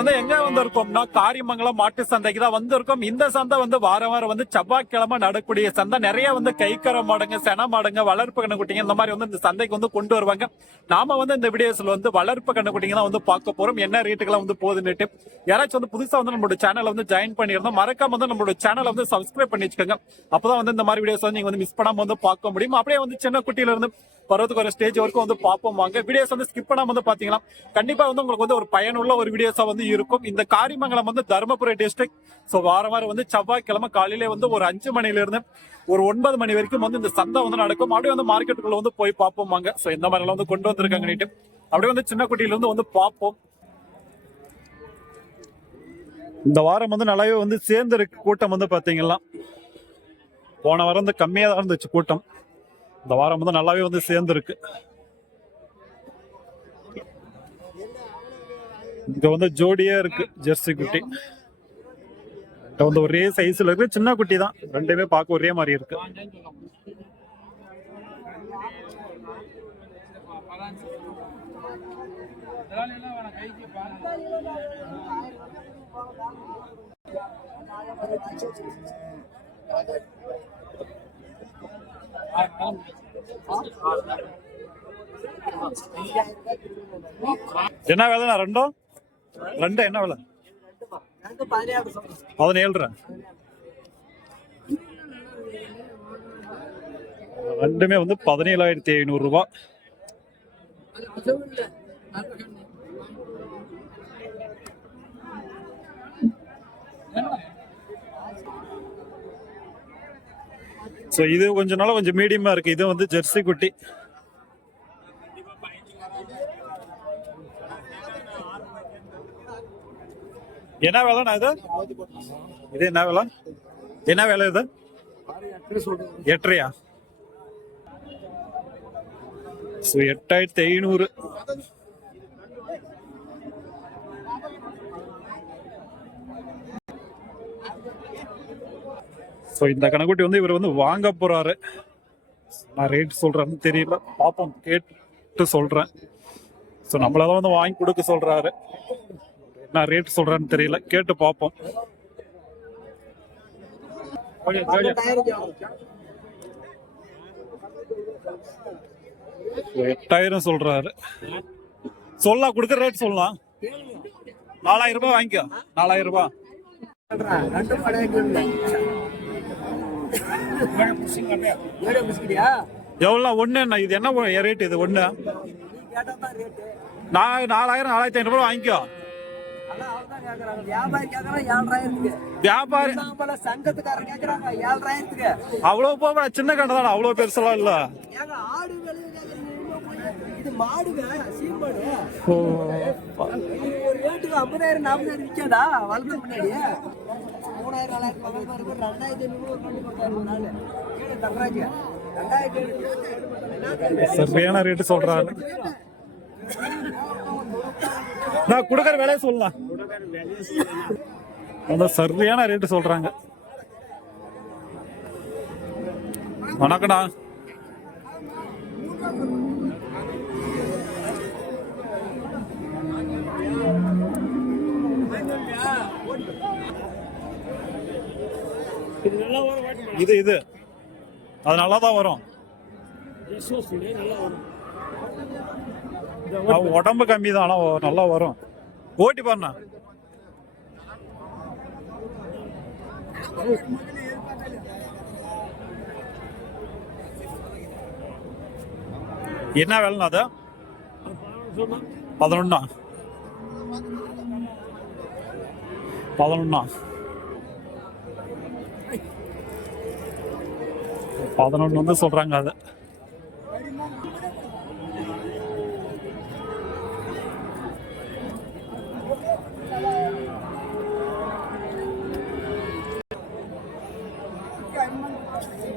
வந்து எங்க வந்திருக்கோம்னா காரியமங்கலம் மாட்டு சந்தைக்கு தான் வந்திருக்கோம். இந்த சந்தை வந்து வாரம் வாரம் வந்து செவ்வாய்க்கிழமை நடக்கூடிய சந்தை. நிறைய வந்து கைக்கர மாடுங்க சென மாடுங்க வளர்ப்பு கண்ணுக்குட்டிங்க இந்த மாதிரி வந்து இந்த சந்தைக்கு வந்து கொண்டு வருவாங்க. நாம வந்து இந்த வீடியோஸ்ல வந்து வளர்ப்பு கண்ணுக்குட்டிங்க தான் வந்து பார்க்க போறோம். என்ன ரேட்டுக்கெல்லாம் வந்து போகுதுன்னுட்டு யாராச்சும் வந்து புதுசா வந்து நம்மளோட சேனலை வந்து ஜாயின் பண்ணியிருந்தோம் மறக்காம வந்து நம்மளோட சேனலை வந்து சப்ஸ்கிரைப் பண்ணி வச்சுக்கோங்க. அப்பதான் வந்து இந்த மாதிரி வீடியோஸ் வந்து நீங்க வந்து மிஸ் பண்ணாம வந்து பார்க்க முடியும். அப்படியே வந்து சின்ன குட்டியில இருந்து பருவத்துக்கு ஒரு ஸ்டேஜ் வரைக்கும் வந்து பார்ப்போம் வாங்க. வீடியோஸ் வந்து ஸ்கிப் பண்ணாம வந்து பாத்தீங்கன்னா கண்டிப்பா வந்து உங்களுக்கு வந்து ஒரு பயனுள்ள ஒரு வீடியோஸா வந்து இருக்கும். இந்த காரிமங்கலம் வந்து தருமபுரி டிஸ்ட்ரிக்ட் ஸோ வாரம் வாரம் வந்து செவ்வாய்க்கிழமை காலையில வந்து ஒரு அஞ்சு மணில இருந்து ஒரு ஒன்பது மணி வரைக்கும் வந்து இந்த சந்தை வந்து நடக்கும். அப்படியே வந்து மார்க்கெட்டுக்குள்ள வந்து போய் பார்ப்போம் வாங்க. ஸோ இந்த மாதிரி வந்து கொண்டு வந்திருக்காங்க அப்படியே வந்து சின்ன குட்டியில இருந்து வந்து பார்ப்போம். இந்த வாரம் வந்து நல்லாவே வந்து சேர்ந்து இருக்கு கூட்டம் வந்து பாத்தீங்கன்னா போன வாரம் வந்து கம்மியா தான் இருந்துச்சு கூட்டம். இந்த வாரம் வந்து நல்லாவே வந்து சேர்ந்துருக்கு. இங்க வந்து ஜோடியே இருக்கு ஜெர்சி குட்டி. இங்க வந்து ஒரே சைஸ்ல இருக்கு சின்ன குட்டி தான். ரெண்டுமே பார்க்க ஒரே மாதிரி இருக்கு. என்ன விலைண்ணா ரெண்டும் ரெண்டும் என்ன விலை? பதினேழு ரூபா ரெண்டுமே வந்து பதினேழாயிரத்தி ஐநூறு ரூபாய் ஸோ இது கொஞ்ச நாளா கொஞ்சம் மீடியமா இருக்கு. இது வந்து ஜெர்சி குட்டி. என்ன விலைண்ணா இது? இது என்ன வேலை? என்ன வேலை இது? எட்டரையா? ஸோ எட்டாயிரத்தி ஐநூறு. ஸோ இந்த கணக்குட்டி வந்து இவர் வந்து வாங்க போறாரு. நான் ரேட் சொல்றேன்னு தெரியல. பாப்போம் கேட்டு சொல்றேன். ஸோ நம்மளதான் வந்து வாங்கி கொடுக்க சொல்றாரு. நான் ரேட் சொல்றேன்னு தெரியல. கேட்டு பார்ப்போம் எட்டாயிரம் சொல்றாரு. சொல்லலாம் கொடுக்குற ரேட் சொல்லலாம் நாலாயிரம் ரூபாய் வாங்கிக்கோ. நாலாயிரம் ரூபாய். எவ்வளோ ஒண்ணு என்ன இது என்ன ரேட் இது? ஒண்ணு? நான் நாலாயிரம் நாலாயிரத்தி ஐநூறு வாங்கிக்கோ. வியாபாரி அவ்வளவு போக சின்ன கடை தானே அவ்வளவு பெருசெல்லாம் இல்ல. இது மாடுங்க சீமாடு ஓ, இது ஒரு ரேட்டுக்கு ஐம்பதாயிரம் நாற்பதாயிரம் விற்காதா? வளர்ந்த முன்னாடி மூணாயிரம் நாலாயிரம் பக்கம் இருக்கும் ரெண்டாயிரத்தி ஐநூறு ஒரு நாள் கொடுத்தாரு நாள். கேளு தர்றாங்க. ரெண்டாயிரத்தி ஐநூறு சரியான ரேட்டு சொல்றாரு. நான் கொடுக்குற விலைய சொல்லலாம். அந்த சரியான ரேட்டு சொல்றாங்க. வணக்கம்டா. இது இது அது நல்லா தான் வரும் உடம்பு கம்மி தான் ஆனா நல்லா வரும். ஓட்டி பாருண்ணா. என்ன வேலைண்ணா அது? பதினொன்னா. பதினொன்னா. பதினொன்னு வந்து சொல்றாங்க அது.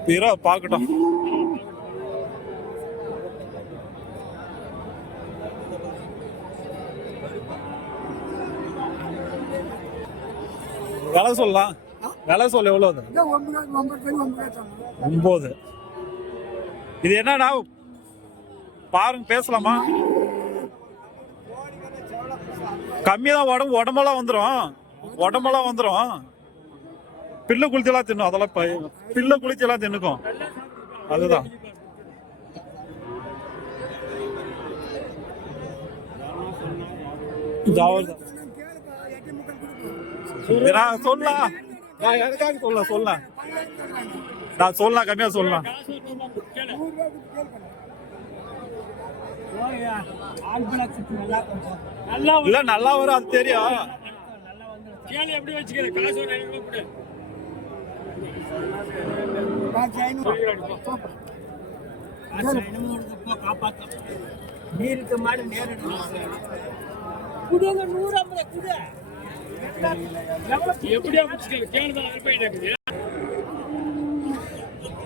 பிற பார்க்கட்டும். விலை சொல்லலாம். விலை சொல்ல எவ்வளோ அது ஒன்பது இது என்னடா? பாருங்க பேசலாமா? கம்மிதான் உடம்பு உடம்பெல்லாம் வந்துரும். உடம்பெல்லாம் வந்துரும். பில்லு குளிச்செல்லாம் தின்னும் அதெல்லாம் பில்லு குளிச்செல்லாம் தின்னுக்கும். அதுதான். நான் சொல்லலாம் நான் எனக்காக சொல்ல சொல்லலாம் நான் சொல்லலாம் கம்மியா சொல்லலாம் இல்ல நல்லா வரும் அது தெரியும். கேளு எப்படி வச்சுக்கிற? காசு ஒரு ஐநூறு கொடு. நீருக்கு மாடு நேரம் குடுங்க நூறு ஐம்பது குடு.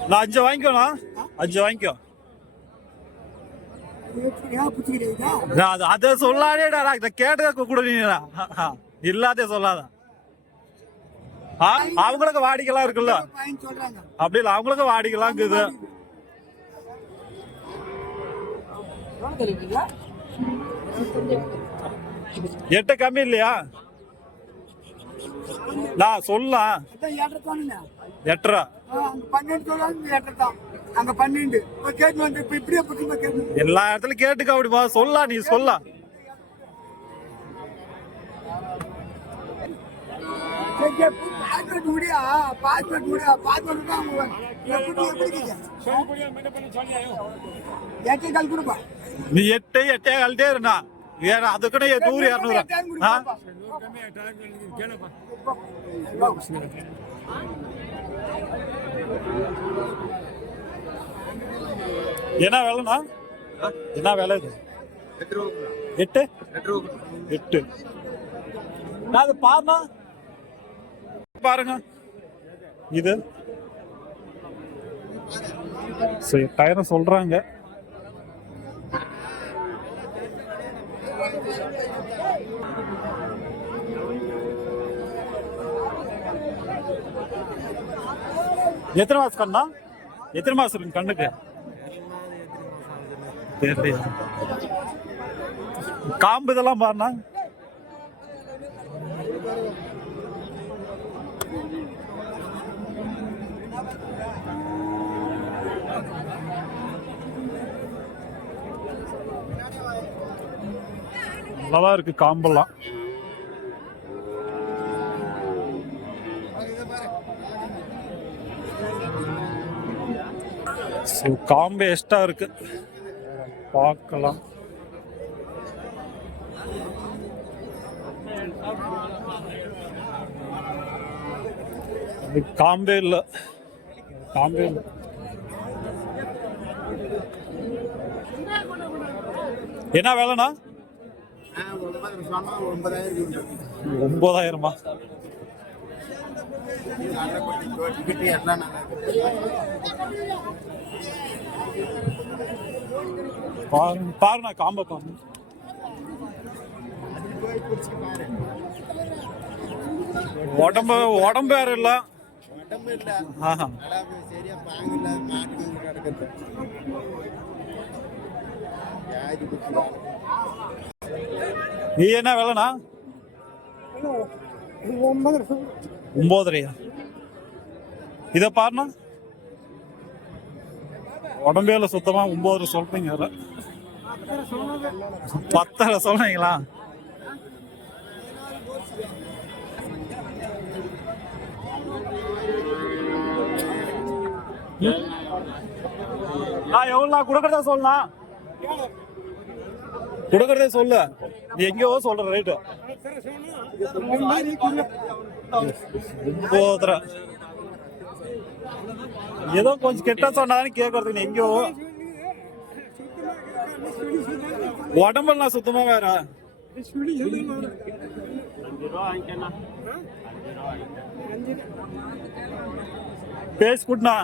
நான் அஞ்சு வாங்கிக்கோண்ணா. அஞ்சு வாங்கிக்கோ. அத அதை சொல்லாதேடா. நான் இதை கூட நீடா இல்லாதே சொல்லாத. அவங்களுக்கு வாடிக்கைலாம் இருக்குல்ல? அப்படி இல்ல அவங்களுக்கு வாடிக்கலாம் இருக்குது. எட்டு கம்மி இல்லையா? நான் சொல்லலாம். எட்டரை. அங்க பன்னெண்டு சொல்லுவாங்க ஏற்றத்தான் அங்க பன்னெண்டு. இப்ப கேட்டு வந்து இப்ப இப்படியே புத்திமா கேட்டு எல்லா இடத்துலயும் கேட்டுக்க அப்படிப்பா சொல்லலாம் நீ சொல்லலாம். நீ எட்டு எட்டே கால்ட்டே இருந்தா நூறு கம்மியா டாக்டர் கேளுப்பா என்ன வேலைண்ணா என்ன வேலை இது எட்டு எட்டு நான் அது பாருண்ணா பாருங்க இது சரி எட்டாயிரம் சொல்றாங்க எத்தனை மாசம் கண்ணா? எத்தனை மாசம் இருக்கு கண்ணுக்கு? காம்பு இதெல்லாம் பாருண்ணா. நல்லா இருக்கு காம்பெல்லாம். So, காம்பு இருக்குது இருக்கு. பார்க்கலாம். அது காம்பே இல்லை. காம்பே இல்லை. என்ன வேலைண்ணா? ஒன்பதாயிரமா. பாருண்ணா காம்ப பாருங்க உடம்பு உடம்பு வேற இல்ல. நீ என்ன வேலைண்ணா? ஒன்பதரையா? இத பாருண்ணா. உடம்பே இல்ல சுத்தமா ஒன்பதரை சொல்றீங்க பத்தரை சொல்றீங்களா? நான் எவ்வளோ கொடுக்கறதா சொல்லலாம் கொடுக்கறதே சொல்லு. நீ எங்கேயோ சொல்ற ரேட்டு போதுற ஏதோ கொஞ்சம் கெட்ட சொன்னாதானே கேட்கறதுக்கு நீ எங்கேயோ உடம்புல நான் சுத்தமா வேற பேசி கூட்டினா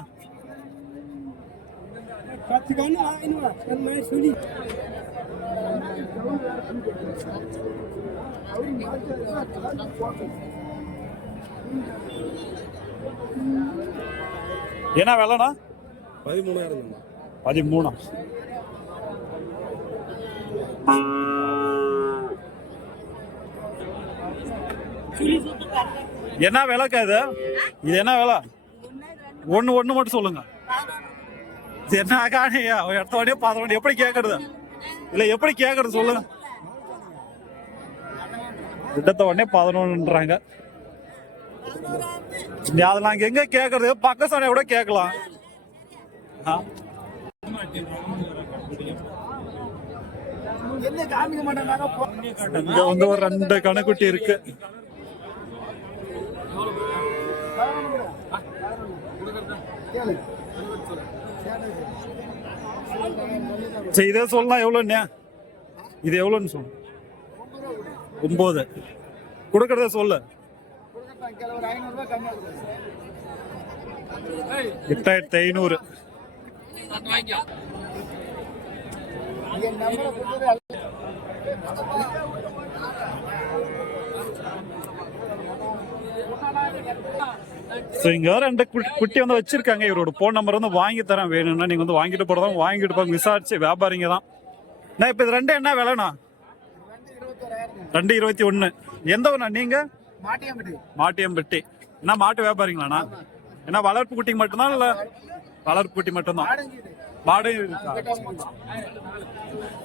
என்ன வேலைண்ணா? பதிமூணாயிரம் பதிமூணா. என்ன விலைக்கா இது இது என்ன விலை? ஒன்று ஒன்று மட்டும் சொல்லுங்க. இது என்ன காணியா எடுத்த உடனே பார்த்த எப்படி கேட்கறது இல்லை எப்படி கேட்கறது சொல்லுங்க. எடுத்த உடனே பதினொன்றுன்றாங்க. அது நாங்கள் எங்கே கேட்கறது பக்க சனைய கூட கேட்கலாம். ஆ? என்ன காமிக்க மாட்டாங்க போ இங்க வந்து ஒரு ரெண்டு கணக்குட்டி இருக்கு. சரி இதே சொல்லலாம் எவ்வளோண்ணே இது எவ்வளோன்னு சொல்லு. ஒம்பது. கொடுக்கறத சொல்லு. எட்டாயிரத்தி ஐநூறு. ஸோ இங்க ரெண்டு குட்டி வந்து வச்சிருக்காங்க இவரோட ஃபோன் நம்பர் வந்து வாங்கி தரேன். வேணும்னா நீங்க வந்து வாங்கிட்டு போறதா வாங்கிட்டு போங்க விசாரிச்சு வியாபாரிங்க தான். நான் இப்போ இது ரெண்டு என்ன விலைண்ணா ரெண்டு இருபத்தி ஒன்று எந்த ஊர்ண்ணா நீங்க? மாட்டியாம்பட்டி. மாட்டியம்பட்டி. என்ன மாட்டு வியாபாரிங்களாண்ணா? என்ன வளர்ப்பு குட்டி மட்டும்தான் இல்ல? வளர்ப்பு குட்டி மட்டும்தான். இருக்கா?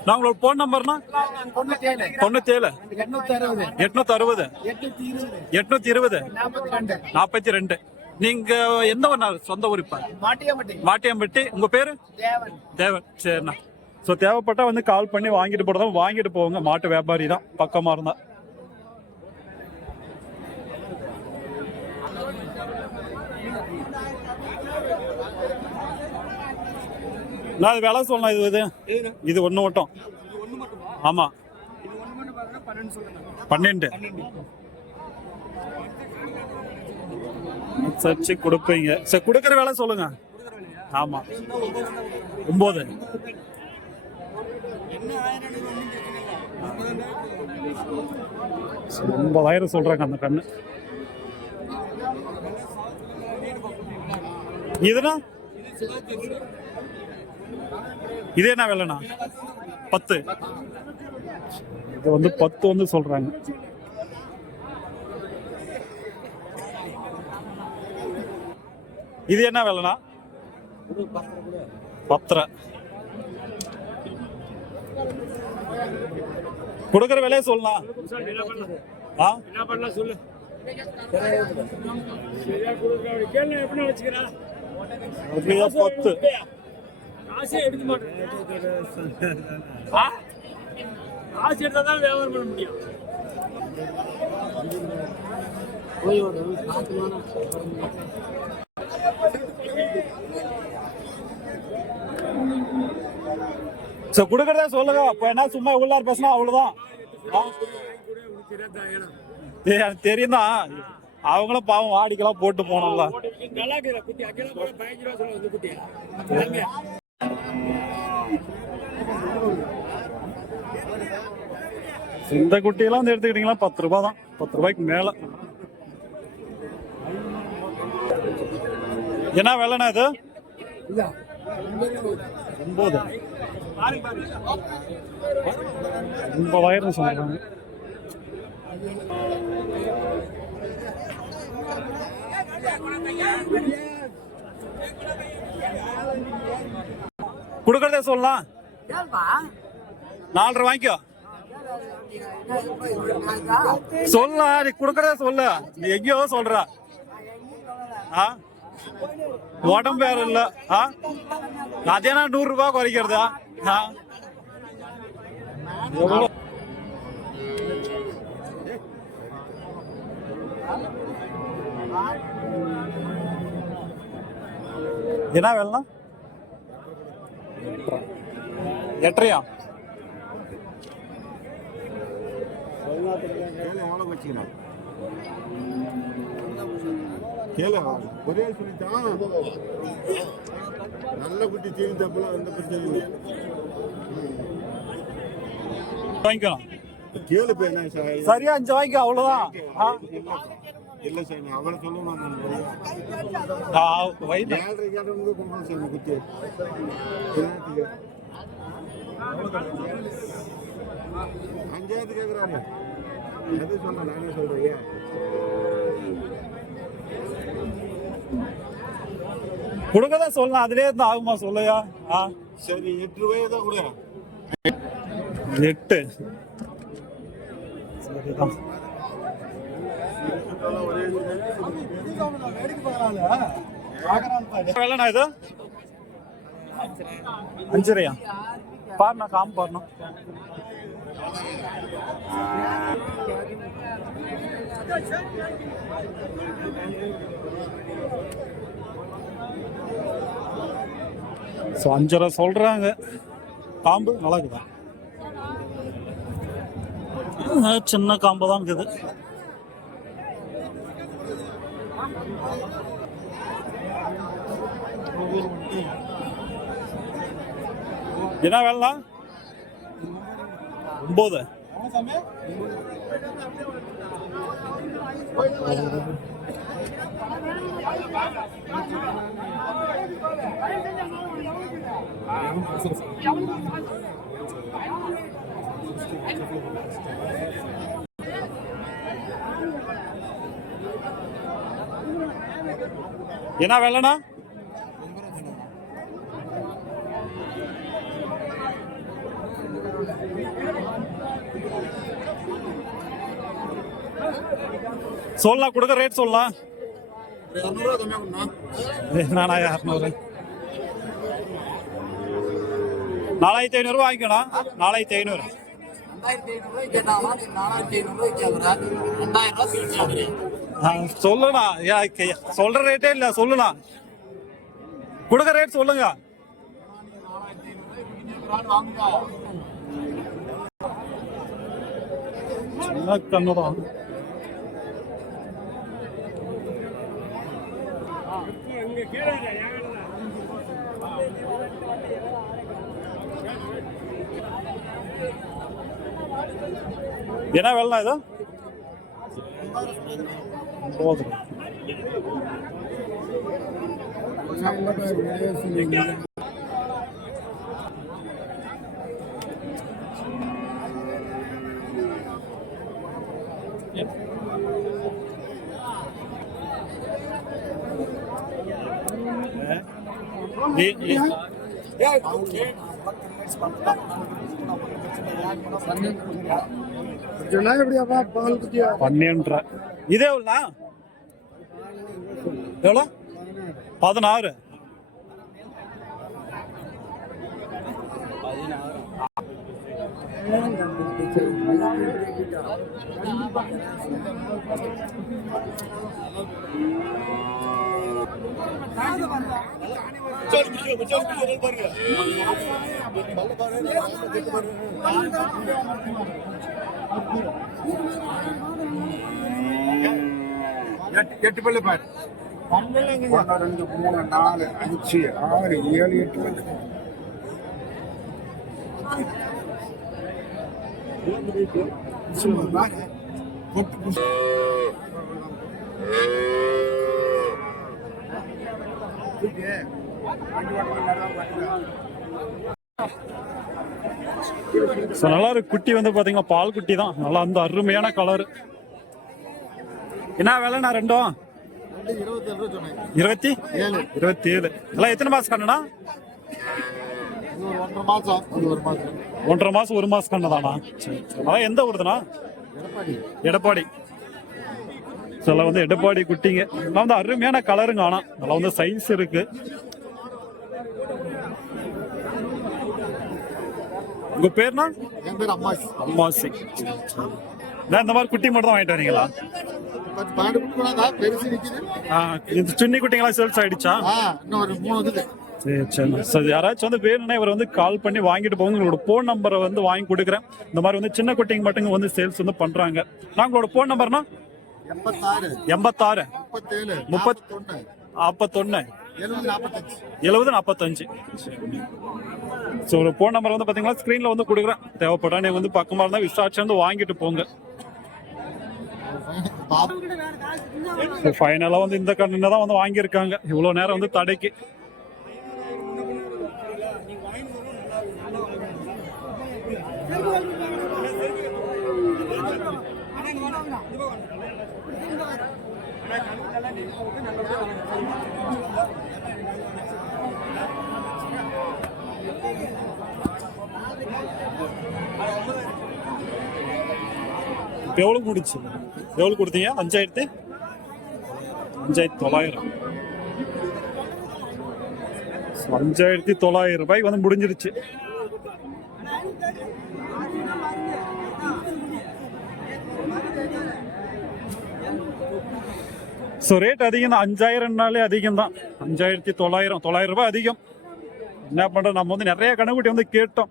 நான் உங்களோட ஃபோன் நம்பர்னா தொண்ணூத்தி ஏழு எட்நூத்தி அறுபது எட்நூத்தி இருபது நாற்பத்தி ரெண்டு நீங்க எந்த நாள் சொந்த ஊர் இப்ப? மாட்டியாம்பட்டி. உங்க பேரு? தேவன். சரிண்ணா. ஸோ தேவைப்பட்டா வந்து கால் பண்ணி வாங்கிட்டு போறதா வாங்கிட்டு போங்க. மாட்டு வியாபாரி தான். பக்கமா இருந்தா. நான் அது விலை சொல்லலாம் இது இது. இது ஒன்று மட்டும். ஆமா. பன்னெண்டு சர்ச்சு கொடுப்பீங்க. சரி கொடுக்குற விலை சொல்லுங்க. ஆமா. ஒன்பது ஒன்பதாயிரம் சொல்றாங்க அந்த கண்ணு. இதுனா? இது என்ன விலைண்ணா. பத்து. இது வந்து பத்து வந்து சொல்றாங்க. இது என்ன விலைண்ணா? பத்தரை. கொடுக்குற விலையை சொல்லலாம் ஆ? என்ன பண்ணலாம் சொல்லு பத்து. காசே எடுக்க மாட்டேன் ஆ? காசு எடுத்தா தான் வியாபாரம் பண்ண முடியும். சரி கொடுக்கறதா சொல்லுங்க. அப்ப என்ன சும்மா உள்ளார் பேசினா எனக்கு தெரியும் தான் அவங்களும் பாவம் வாடிக்கெல்லாம் போட்டு போனோம்ல. இந்த குட்டியெல்லாம் வந்து எடுத்துக்கிட்டீங்களா பத்து ரூபாய் தான். பத்து ரூபாய்க்கு மேல. என்ன விலைண்ணா இது? ஒன்பது. ஒன்பதாயிரம் சொல்றாங்க. கொடுக்கறதே சொல்லலாம். நாலரை வாங்கிக்கோ. சொல்லலாம் நீ கொடுக்கறதே சொல்லு. நீ எங்கேயோ சொல்ற. ஆ? உடம்பு வேற இல்ல. ஆ? அதேனா நூறு ரூபாய் குறைக்கிறதா. ஆ? என்ன வேலைனா எட்டரையா கேளு ஒரே சொல்லிட்டான் நல்ல குட்டி தீனி தப்புலாம் எந்த பிரச்சனையும் இல்லை வாங்கிக்கலாம் கேளு சரியா அஞ்சு வாங்கிக்கோ அவ்வளவுதான்? இல்லை சார் அவரை சொல்லணும் வயது. ஏழரைக்காரனுக்கு கும்பல் சாமி குத்து அஞ்சாயிரத்து கேட்குறாரு எது சொன்ன நானே சொல்கிறீங்க கொடுக்கதான் சொல்லலாம் அதுலயே தான் ஆகுமா சொல்லையா? ஆ. சரி எட்டு ரூபாய் தான் கொடுங்க எட்டு. சரிதான். வேலைண்ணா இது அஞ்சரையா? பாருண்ணா காம் பாருண்ணா. ஸோ அஞ்சரை சொல்றாங்க. பாம்பு நல்லா இருக்குதா சின்ன காம்பு தான் இருக்குது. என்ன வேலைண்ணா? ஒன்பது என்ன வேலைண்ணா? சொல்லலாம் கொடுக்க ரேட் சொல்லலாம் நானா இரநூறு. நாலாயிரத்தி ஐநூறு வாங்கிக்கணும் நாலாயிரத்தி ஐநூறு. ரெண்டாயிரத்தி ஐநூறு கேட்டாலும் நாலாயிரத்தி ஐநூறு கேட்குற ரெண்டாயிரம் ரூபாய் சொல்லுண்ணா ஏன் சொல்ற ரேட்டே இல்ல சொல்லுண்ணா கொடுக்க ரேட் சொல்லுங்க. சின்ன என்ன வேலைண்ணா இது? போதும் பன்னெண்டு இதே உள்ளா எவ்வளோ? பதினாறு. எட்டு எட்டு பல்லு பாரு. ஒன்று ரெண்டு மூணு நாலு அஞ்சு ஆறு ஏழு எட்டு நல்லா பண்ணுங்க. ஸோ நல்லா இருக்கு குட்டி வந்து பார்த்தீங்கன்னா பால் குட்டி தான் நல்லா அந்த அருமையான கலர் என்ன விலைண்ணா ரெண்டும் இருபத்தி இருபத்தி? ஏழு. எல்லாம் எத்தனை மாசம் ஒரு ஒன்றரை மாசம். ஒன்றரை மாசம் ஒரு மாசம் கண்ணு தானா சரி சரி. அதான் எந்த ஊருதுண்ணா? எடப்பாடி. எடப்பாடி. சில வந்து எடப்பாடி குட்டிங்க. நல்லா வந்து அருமையான கலருங்க ஆனா. நல்லா வந்து சைஸ் இருக்கு. உங்க பேர்னா என் பேர் அம்மாசி. நான் இந்த மாதிரி குட்டி மட்டும் தான் வாங்கிட்டு வரீங்களா? பாடு கூட பெருசு நிக்குது ஆ, இந்த சின்ன குட்டிங்களா சேல்ஸ் ஆயிடுச்சா? ஆ இன்னும் ஒரு மூணு இருக்குது சரி சரி. சரி யாராச்சும் வந்து வேணும்னா இவர் வந்து கால் பண்ணி வாங்கிட்டு போங்க. உங்களோட ஃபோன் நம்பரை வந்து வாங்கி கொடுக்குறேன். இந்த மாதிரி வந்து சின்ன குட்டிங்க மட்டும் வந்து சேல்ஸ் வந்து பண்றாங்க. நான் உங்களோட ஃபோன் நம்பர்னா எண்பத்தாறு. எண்பத்தாறு. முப்பத்தேழு. முப்பத்- முப்பத்தொன்னு நாற்பத்தொன்னு. எழுபது நாற்பத்தஞ்சு. எழுபது நாற்பத்தஞ்சு. ஸோ ஒரு ஃபோன் நம்பர் வந்து பார்த்தீங்கன்னா ஸ்க்ரீனில் வந்து கொடுக்குறேன். தேவைப்பட்டா நீங்கள் வந்து பக்கமாக இருந்தால் விசாரிச்சு வந்து வாங்கிட்டு போங்க. ஃபைனலாக வந்து இந்த கண்ணில் தான் வந்து வாங்கியிருக்காங்க. இவ்வளோ நேரம் வந்து தடைக்கு. எவ்வளோ முடிச்சு எவ்வளோ கொடுத்தீங்க? அஞ்சாயிரத்தி? அஞ்சாயிரத்தி தொள்ளாயிரம். அஞ்சாயிரத்தி தொள்ளாயிரம் ரூபாய்க்கு வந்து முடிஞ்சிருச்சு. ஸோ ரேட் அதிகம் தான். அஞ்சாயிரம்னாலே அதிகம் தான். அஞ்சாயிரத்தி தொள்ளாயிரம் தொள்ளாயிரம் ரூபாய் அதிகம். என்ன பண்ணுறோம் நம்ம வந்து நிறைய கணக்குட்டி வந்து கேட்டோம்.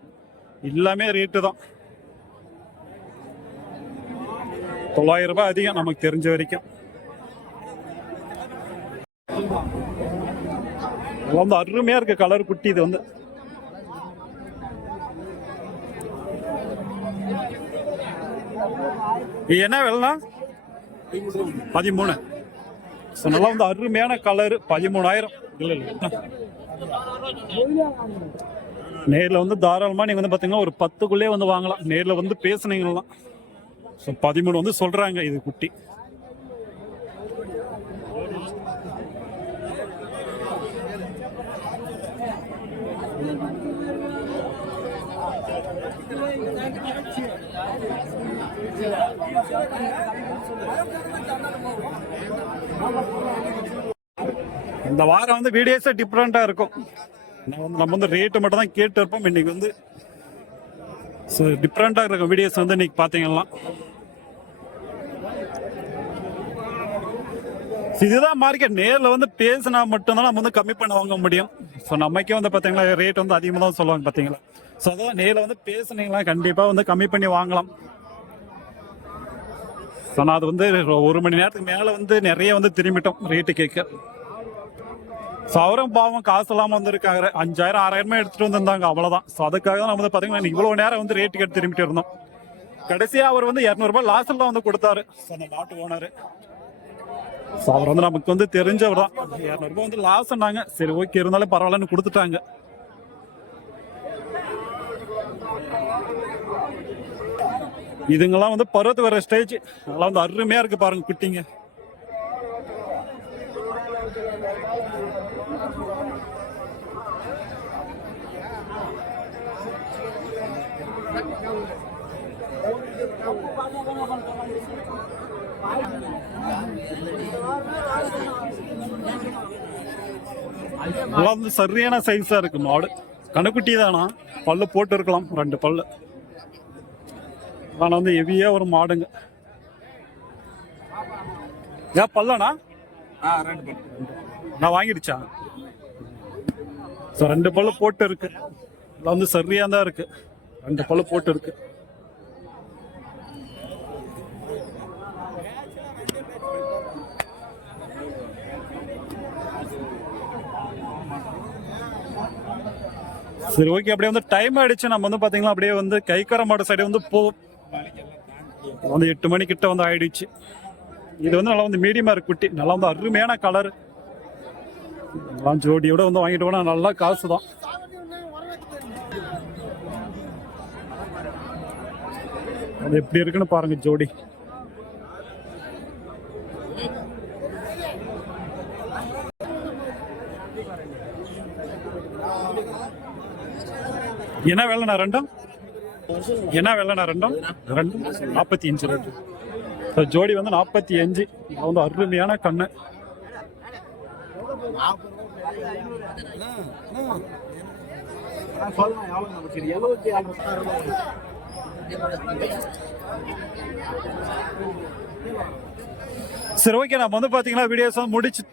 எல்லாமே ரேட்டு தான். தொள்ளாயிரம் ரூபாய் அதிகம் நமக்கு தெரிஞ்ச வரைக்கும். வந்து அருமையா இருக்குது கலர் குட்டி இது வந்து. என்ன விலைனா பதிமூணு. ஸோ நல்லா வந்து அருமையான கலர் பதிமூணாயிரம். இல்லை இல்லை நேரில் வந்து தாராளமாக நீங்கள் வந்து பார்த்தீங்கன்னா ஒரு பத்துக்குள்ளே வந்து வாங்கலாம். நேரில் வந்து பேசுனீங்கன்னா ஸோ பதிமூணு வந்து சொல்கிறாங்க இது குட்டி. இந்த வாரம் வந்து வீடியோஸே டிஃப்ரெண்ட்டாக இருக்கும். நம்ம வந்து ரேட்டு மட்டும் தான் கேட்டு இருப்போம் இன்னைக்கு வந்து ஸோ டிஃப்ரெண்ட்டாக இருக்கும் வீடியோஸ் வந்து இன்னைக்கு பார்த்தீங்கன்னா. இதுதான் மார்க்கெட் நேரில் வந்து பேசினா மட்டும்தான் நம்ம வந்து கம்மி பண்ண வாங்க முடியும். ஸோ நமக்கே வந்து பார்த்தீங்களா ரேட் வந்து அதிகமாக தான் சொல்லுவாங்க பார்த்தீங்களா ஸோ அதான் நேரில் வந்து பேசுனீங்களா கண்டிப்பாக வந்து கம்மி பண்ணி வாங்கலாம். ஸோ நான் அது வந்து ஒரு மணி நேரத்துக்கு மேலே வந்து நிறைய வந்து திரும்பிட்டோம் ரேட்டு கேட்க ஸோ அவரும் பாவம் காசு இல்லாமல் வந்திருக்காங்க அஞ்சாயிரம் ஆறாயிரமே எடுத்துகிட்டு வந்திருந்தாங்க அவ்வளோதான் ஸோ அதுக்காக தான் நம்ம வந்து பார்த்தீங்கன்னா இவ்வளோ நேரம் வந்து ரேட்டு கேட்டு திரும்பிட்டு இருந்தோம். கடைசியாக அவர் வந்து இரநூறுபா லாஸ்ட்டில் தான் வந்து கொடுத்தாரு. ஸோ அந்த நாட்டு ஓனர் ஸோ அவர் வந்து நமக்கு வந்து தெரிஞ்சவர் தான். இரநூறுபா வந்து லாஸ் சொன்னாங்க சரி ஓகே இருந்தாலும் பரவாயில்லன்னு கொடுத்துட்டாங்க. இதுங்கெல்லாம் வந்து பருவத்து வர ஸ்டேஜ் அதெல்லாம் வந்து அருமையா இருக்கு பாருங்க குட்டிங்க. எல்லாம் வந்து சரியான சைஸா இருக்கு மாடு. கணுக்குட்டி தானா பல்லு போட்டு இருக்கலாம் ரெண்டு பல்லு. ஆனா வந்து ஹெவியா ஒரு மாடுங்க. ஏன் பல்லனா நான் வாங்கிடுச்சா? ஸோ ரெண்டு பல்லு போட்டு இருக்கு எல்லாம் வந்து சரியா தான் இருக்கு. ரெண்டு பல்லு போட்டு இருக்கு சரி ஓகே அப்படியே வந்து டைம் ஆயிடுச்சு. நம்ம வந்து பாத்தீங்கன்னா அப்படியே வந்து கைக்கார மாடு சைடு வந்து போ வந்து எட்டு மணி கிட்ட வந்து ஆயிடுச்சு. இது வந்து நல்லா வந்து மீடியமா இருக்கு குட்டி. நல்லா வந்து அருமையான கலர் ஜோடியோட வந்து வாங்கிட்டு போனா நல்லா காசு தான் அது எப்படி இருக்குன்னு பாருங்க ஜோடி. என்ன வேலைண்ணா ரெண்டும்? என்ன வேலைண்ணா ரெண்டும்? ரெண்டும். நாற்பத்தி அஞ்சு ரெண்டு ஜோடி வந்து நாற்பத்தி அஞ்சு. அவங்க வந்து அருமையான கண்ணு. சரி ஓகே நம்ம வந்து பாத்தீங்கன்னா வீடியோஸ் முடிச்சு